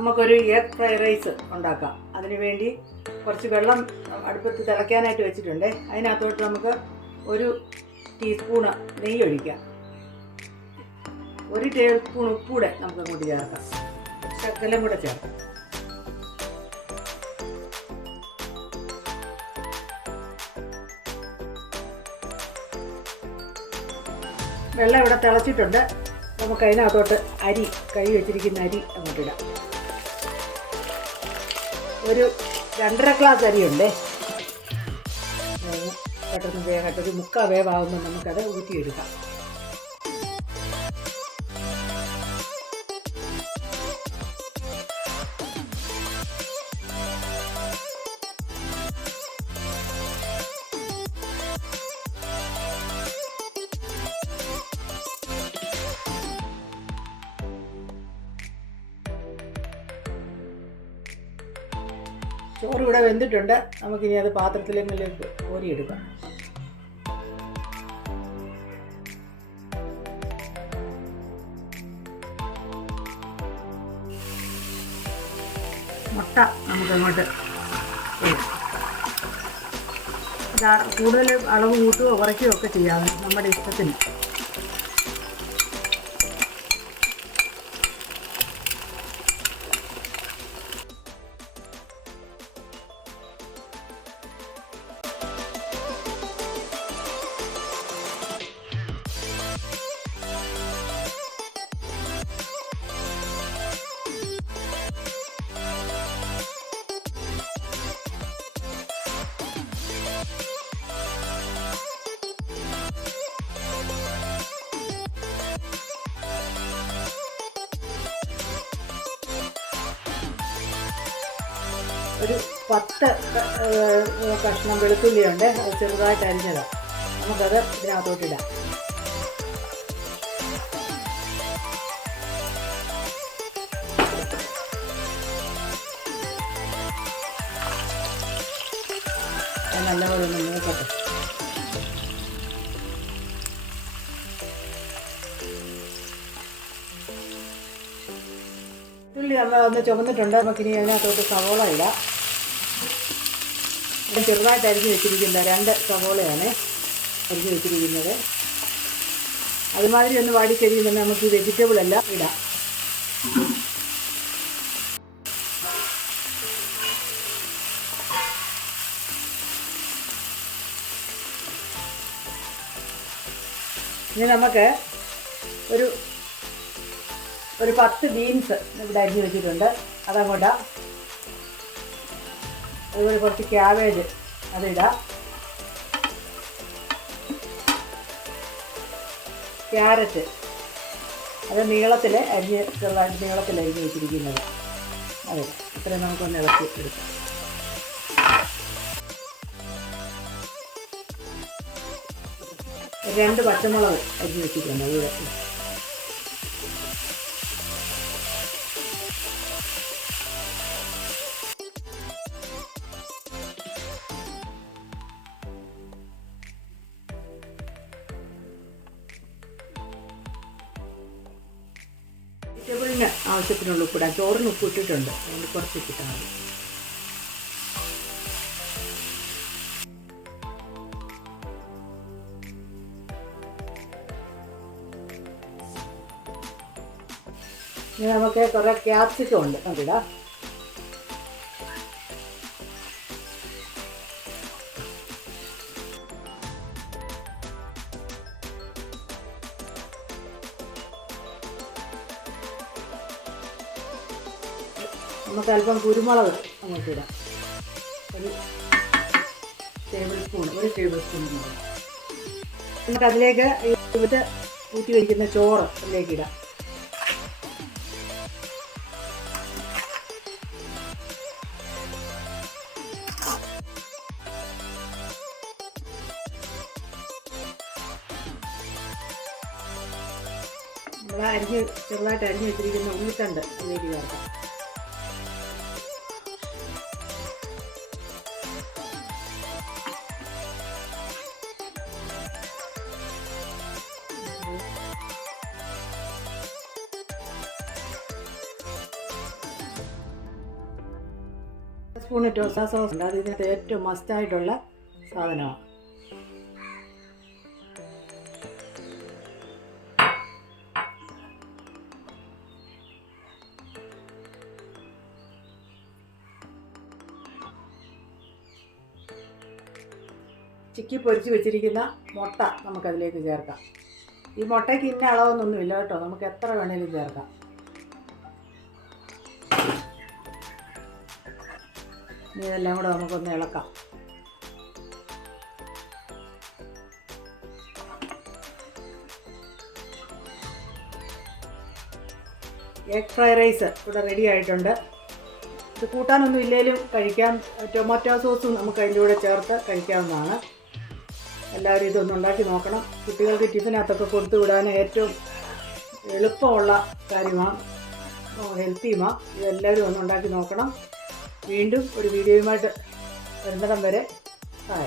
നമുക്കൊരു egg fried rice ഉണ്ടാക്കാം. അതിനുവേണ്ടി കുറച്ച് വെള്ളം അടുപ്പത്ത് തിളയ്ക്കാനായിട്ട് വെച്ചിട്ടുണ്ട്. അതിനകത്തോട്ട് നമുക്ക് 1 ടീസ്പൂണ് നെയ്യ് ഒഴിക്കാം. 1 ടേബിൾ സ്പൂൺ ഉപ്പൂടെ നമുക്ക് അങ്ങോട്ട് ചേർക്കാം. ശകലം കൂടെ ചേർക്കാം. വെള്ളം ഇവിടെ തിളച്ചിട്ടുണ്ട്. നമുക്ക് അതിനകത്തോട്ട് അരി, കഴുകി വെച്ചിരിക്കുന്ന അരി അങ്ങോട്ടിടാം. ഒരു 2.5 ഗ്ലാസ് അരിയുണ്ട്. പെട്ടെന്ന് വേഗമായിട്ട് ഒരു 3/4 വേവാകുമ്പോൾ നമുക്കത് ഊറ്റിയെടുക്കാം. ചോറ് ഇവിടെ വെന്തിട്ടുണ്ട്. നമുക്കിനി അത് പാത്രത്തിലേക്ക് കോരിയെടുക്കാം. മുട്ട നമുക്കങ്ങോട്ട് കൂടുതൽ അളവ് കൂട്ടുകയോ കുറയ്ക്കുകയോ ഒക്കെ ചെയ്യാം, നമ്മുടെ ഇഷ്ടത്തിന്. ഒരു 10 കഷ്ണം വെളുത്തുള്ളിയുണ്ട്. അത് ചെറുതായിട്ട് അരിഞ്ഞതാണ്. നമുക്കത് ഇതിനകത്തോട്ടിടാം. നല്ലപോലെ ഒന്ന് മൂക്കട്ടെ. ഉള്ളി നമ്മൾ ഒന്ന് ചുമന്നിട്ടുണ്ട്. നമുക്കിനി അതിനകത്തോട്ട് സവോള ഇടാം. ചെറുതായിട്ട് അരിഞ്ഞ് വെച്ചിരിക്കുന്ന 2 സവോളയാണ് അരിഞ്ഞ് വെച്ചിരിക്കുന്നത്. അതുമാതിരി ഒന്ന് വാടിക്കഴിയുമ്പോൾ നമുക്ക് ഈ വെജിറ്റബിൾ എല്ലാം ഇടാം. ഇനി നമുക്ക് ഒരു 10 ബീൻസ് ഇവിടെ അരിഞ്ഞ് വെച്ചിട്ടുണ്ട്. അതങ്ങോട്ടാ. അതുപോലെ കുറച്ച് ക്യാബേജ് അതിടാം. ക്യാരറ്റ് അത് നീളത്തിൽ ചെറുതായിട്ട് നീളത്തിൽ അരിഞ്ഞ് വെച്ചിരിക്കുന്നത് അതെ. ഇത്രയും നമുക്കൊന്ന് ഇളക്കി എടുക്കാം. രണ്ട് പച്ചമുളക് അരിഞ്ഞ് വെച്ചിട്ടുണ്ട്. ഇവിടെ വെജിറ്റബിളിന് ആവശ്യത്തിനുള്ള ഉപ്പിടാം. ചോറിന് ഉപ്പ് ഇട്ടിട്ടുണ്ട്, അതുകൊണ്ട് കുറച്ച് ഇട്ടിട്ടാൽ മതി. ഇനി നമുക്ക് കുറേ ക്യാപ്സിക്കം ഉണ്ട്, നമുക്കിടാം. നമുക്ക് അല്പം കുരുമുളക് അങ്ങോട്ടിടാം. 1 ടേബിൾ സ്പൂൺ നമുക്കതിലേക്ക് ഇത് ഊറ്റി വയ്ക്കുന്ന ചോറ് അതിലേക്ക് ഇടാം. നമ്മൾ ചെറുതായിട്ട് അരിഞ്ഞ് വെച്ചിരിക്കുന്ന ഉള്ളിത്തണ്ട് അതിലേക്ക് ചേർക്കാം. സ്പൂൺ ടൊമാറ്റോ സോസ് ഉണ്ട്. അത് ഇതിനകത്ത് ഏറ്റവും മസ്റ്റായിട്ടുള്ള സാധനമാണ്. ചിക്കി പൊരിച്ച് വെച്ചിരിക്കുന്ന മുട്ട നമുക്കതിലേക്ക് ചേർക്കാം. ഈ മുട്ടയ്ക്ക് ഇന്ന അളവൊന്നുമില്ല കേട്ടോ, നമുക്ക് എത്ര വേണേലും ചേർക്കാം. ഇനി ഇതെല്ലാം കൂടെ നമുക്കൊന്ന് ഇളക്കാം. എഗ് ഫ്രൈഡ് റൈസ് ഇവിടെ റെഡി ആയിട്ടുണ്ട്. ഇത് കൂട്ടാനൊന്നും ഇല്ലെങ്കിലും കഴിക്കാം. ടൊമാറ്റോ സോസും നമുക്ക് അതിൻ്റെ കൂടെ ചേർത്ത് കഴിക്കാവുന്നതാണ്. എല്ലാവരും ഇതൊന്ന് ഉണ്ടാക്കി നോക്കണം. കുട്ടികൾക്ക് ടിഫിനകത്തൊക്കെ കൊടുത്തു വിടാൻ ഏറ്റവും എളുപ്പമുള്ള കാര്യമാണ്, ഹെൽത്തിയുമാണ്. ഇതെല്ലാവരും ഒന്ന് ഉണ്ടാക്കി നോക്കണം. വീണ്ടും ഒരു വീഡിയോയുമായിട്ട് വരുന്നിടം വരെ ബൈ.